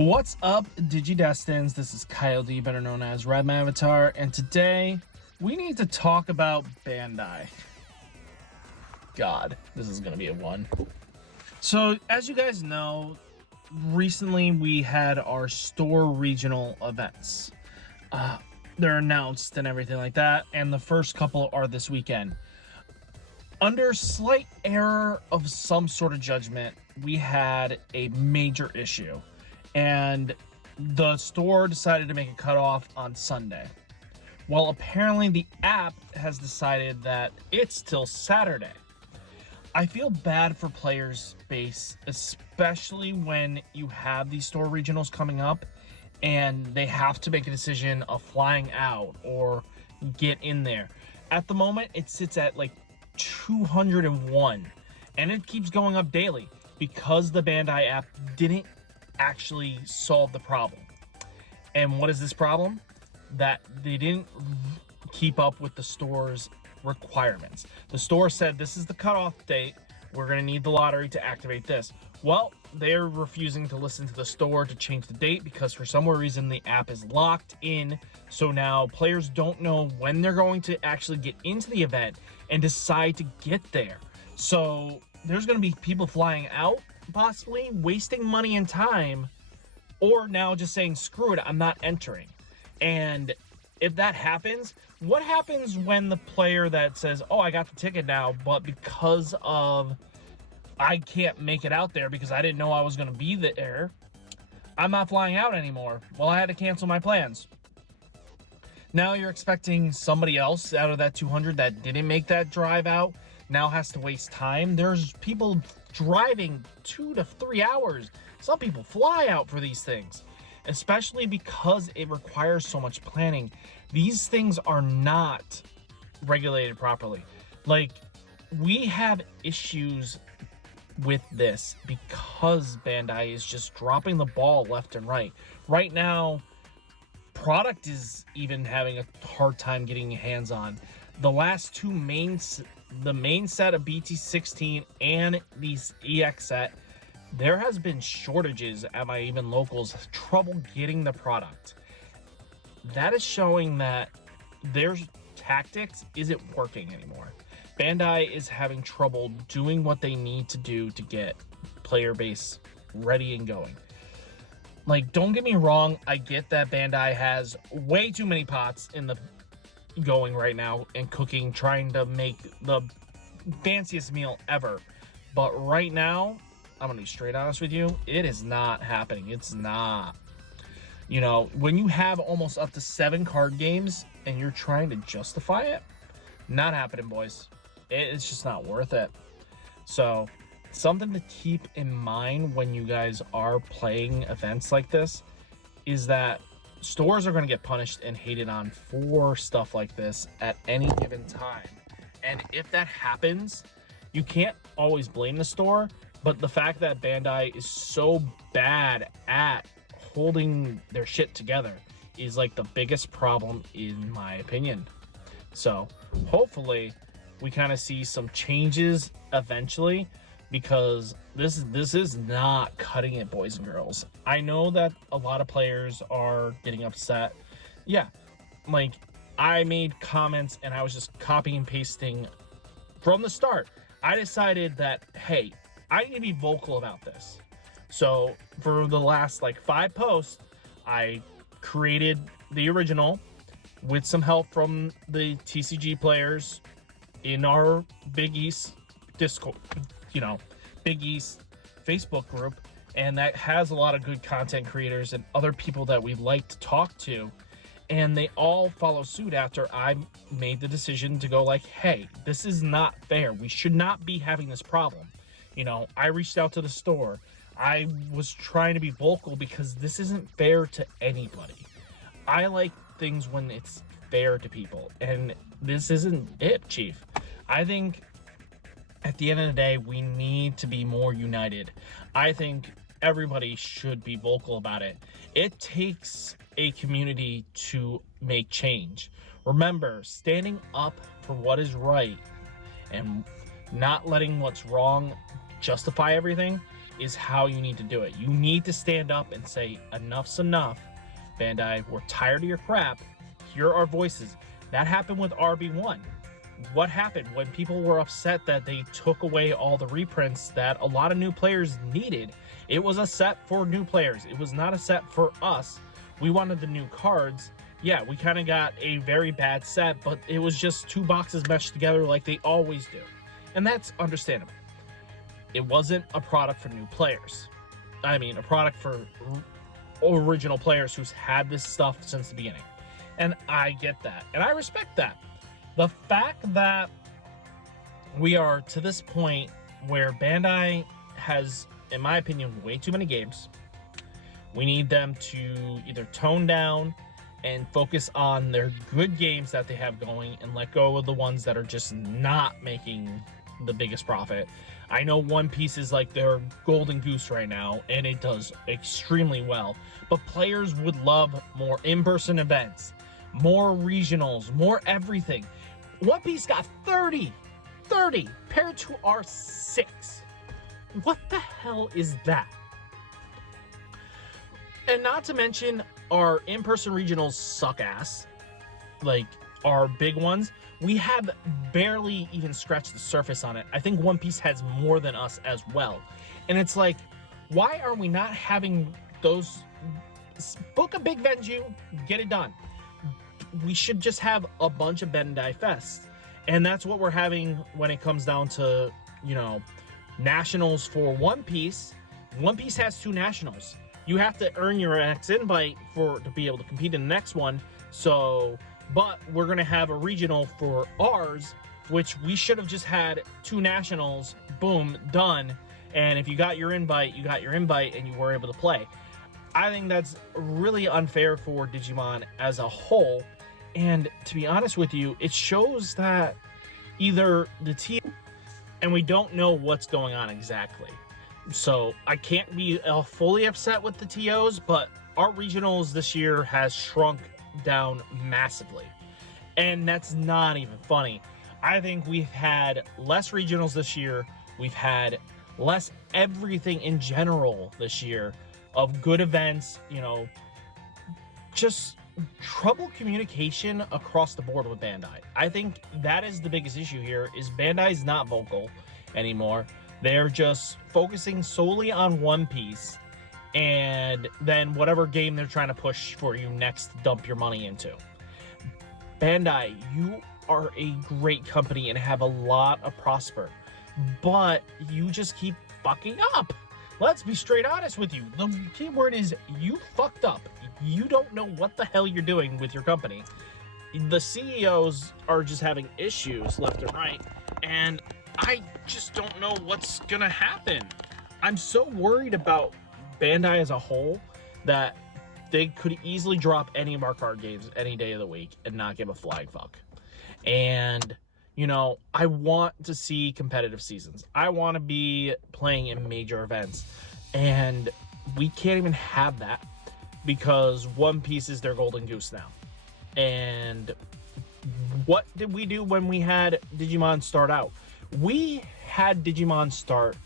What's up, Digidestins? This is Kyle D, better known as RideMyAvatar, and today we need to talk about Bandai. God, this is going to be a one. So, as you guys know, recently we had our store regional events. They're announced and everything like that, and the first couple are this weekend. Under slight error of some sort of judgment, we had a major issue. And the store decided to make a cutoff on Sunday. Well, apparently the app has decided that it's till Saturday. I feel bad for players' base, especially when you have these store regionals coming up and they have to make a decision of flying out or get in there. At the moment, it sits at like 201 and it keeps going up daily because the Bandai app didn't actually solve the problem. And what is this problem? That they didn't keep up with the store's requirements. The store said this is the cutoff date, we're going to need the lottery to activate this. Well, they're refusing to listen to the store to change the date because for some reason the app is locked in, so now players don't know when they're going to actually get into the event and decide to get there. So there's going to be people flying out, possibly wasting money and time, or now just saying screw it, I'm not entering. And if that happens, what happens when the player that says, oh, I got the ticket now, but because of I can't make it out there because I didn't know I was going to be there, I'm not flying out anymore? Well, I had to cancel my plans. Now you're expecting somebody else out of that 200 that didn't make that drive out now has to waste time. There's people driving 2 to 3 hours. Some people fly out for these things, especially because it requires so much planning. These things are not regulated properly. Like, we have issues with this because Bandai is just dropping the ball left and right. Right now, product is even having a hard time getting hands on. The last two the main set of BT16 and the EX set, there has been shortages at my even locals, trouble getting the product. That is showing that their tactics isn't working anymore. Bandai is having trouble doing what they need to do to get player base ready and going. Like, don't get me wrong, I get that Bandai has way too many pots in the going right now and cooking, trying to make the fanciest meal ever. But right now, I'm gonna be straight honest with you, it is not happening. It's not. You know, when you have almost up to 7 card games and you're trying to justify it, not happening, boys. It's just not worth it. So, something to keep in mind when you guys are playing events like this is that stores are going to get punished and hated on for stuff like this at any given time. And if that happens, you can't always blame the store, but the fact that Bandai is so bad at holding their shit together is like the biggest problem in my opinion. So hopefully we kind of see some changes eventually, because this is not cutting it, boys and girls. I know that a lot of players are getting upset. Yeah, like, I made comments and I was just copying and pasting from the start. I decided that, hey, I need to be vocal about this. So for the last like 5 posts, I created the original with some help from the TCG players in our Big East Discord, you know, Big East Facebook group, and that has a lot of good content creators and other people that we like to talk to, and they all follow suit after I made the decision to go like, hey, this is not fair. We should not be having this problem. You know, I reached out to the store. I was trying to be vocal because this isn't fair to anybody. I like things when it's fair to people, and this isn't it, Chief. I think at the end of the day, we need to be more united. I think everybody should be vocal about it. It takes a community to make change. Remember, standing up for what is right and not letting what's wrong justify everything is how you need to do it. You need to stand up and say, enough's enough, Bandai. We're tired of your crap. Here are our voices. That happened with RB1. What happened when people were upset that they took away all the reprints that a lot of new players needed? It was a set for new players. It was not a set for us. We wanted the new cards. Yeah, we kind of got a very bad set, but it was just 2 boxes meshed together like they always do. And that's understandable. It wasn't a product for new players. I mean, a product for original players who's had this stuff since the beginning. And I get that. And I respect that. The fact that we are to this point where Bandai has, in my opinion, way too many games. We need them to either tone down and focus on their good games that they have going and let go of the ones that are just not making the biggest profit. I know One Piece is like their golden goose right now, and it does extremely well. But players would love more in-person events, more regionals, more everything. One Piece got 30 paired to our 6. What the hell is that? And not to mention, our in-person regionals suck ass. Like, our big ones, we have barely even scratched the surface on it. I think One Piece has more than us as well. And it's like, why are we not having those? Book a big venue, get it done. We should just have a bunch of Bandai Fest. And that's what we're having when it comes down to, you know, nationals for One Piece. One Piece has 2 nationals. You have to earn your next invite to be able to compete in the next one. So, but we're going to have a regional for ours, which we should have just had 2 nationals, boom, done. And if you got your invite, you got your invite and you were able to play. I think that's really unfair for Digimon as a whole. And to be honest with you, it shows that either the team, and we don't know what's going on exactly. So I can't be fully upset with the TOs, but our regionals this year has shrunk down massively. And that's not even funny. I think we've had less regionals this year. We've had less everything in general this year of good events, you know, just trouble communication across the board with Bandai. I think that is the biggest issue here, is Bandai's not vocal anymore. They're just focusing solely on One Piece, and then whatever game they're trying to push for you next, dump your money into. Bandai, you are a great company and have a lot of prosper, but you just keep fucking up. Let's be straight honest with you. The key word is you fucked up. You don't know what the hell you're doing with your company. The CEOs are just having issues left and right, and I just don't know what's gonna happen. I'm so worried about Bandai as a whole that they could easily drop any of our card games any day of the week and not give a flying fuck. And, you know, I want to see competitive seasons. I want to be playing in major events, and we can't even have that because One Piece is their golden goose now. And what did we do when we had Digimon start out? We had Digimon start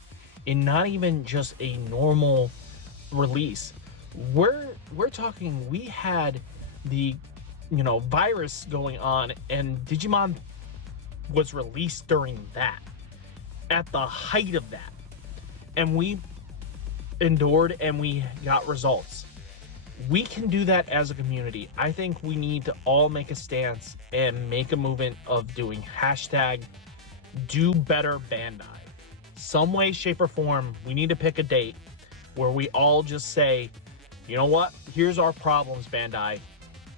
in not even just a normal release. We're talking, we had the, you know, virus going on, and Digimon was released during that, at the height of that, and we endured and we got results. We can do that as a community. I think we need to all make a stance and make a movement of doing hashtag do better Bandai. Some way, shape, or form, we need to pick a date where we all just say, you know what, here's our problems, Bandai,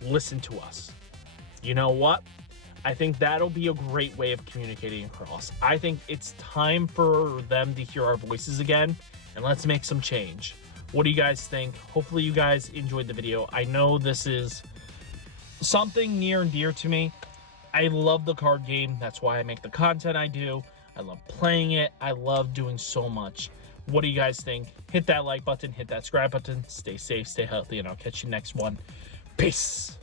listen to us. You know what, I think that'll be a great way of communicating across. I think it's time for them to hear our voices again, and let's make some change. What do you guys think? Hopefully you guys enjoyed the video. I know this is something near and dear to me. I love the card game. That's why I make the content I do. I love playing it. I love doing so much. What do you guys think? Hit that like button, hit that subscribe button. Stay safe, stay healthy, and I'll catch you next one. Peace.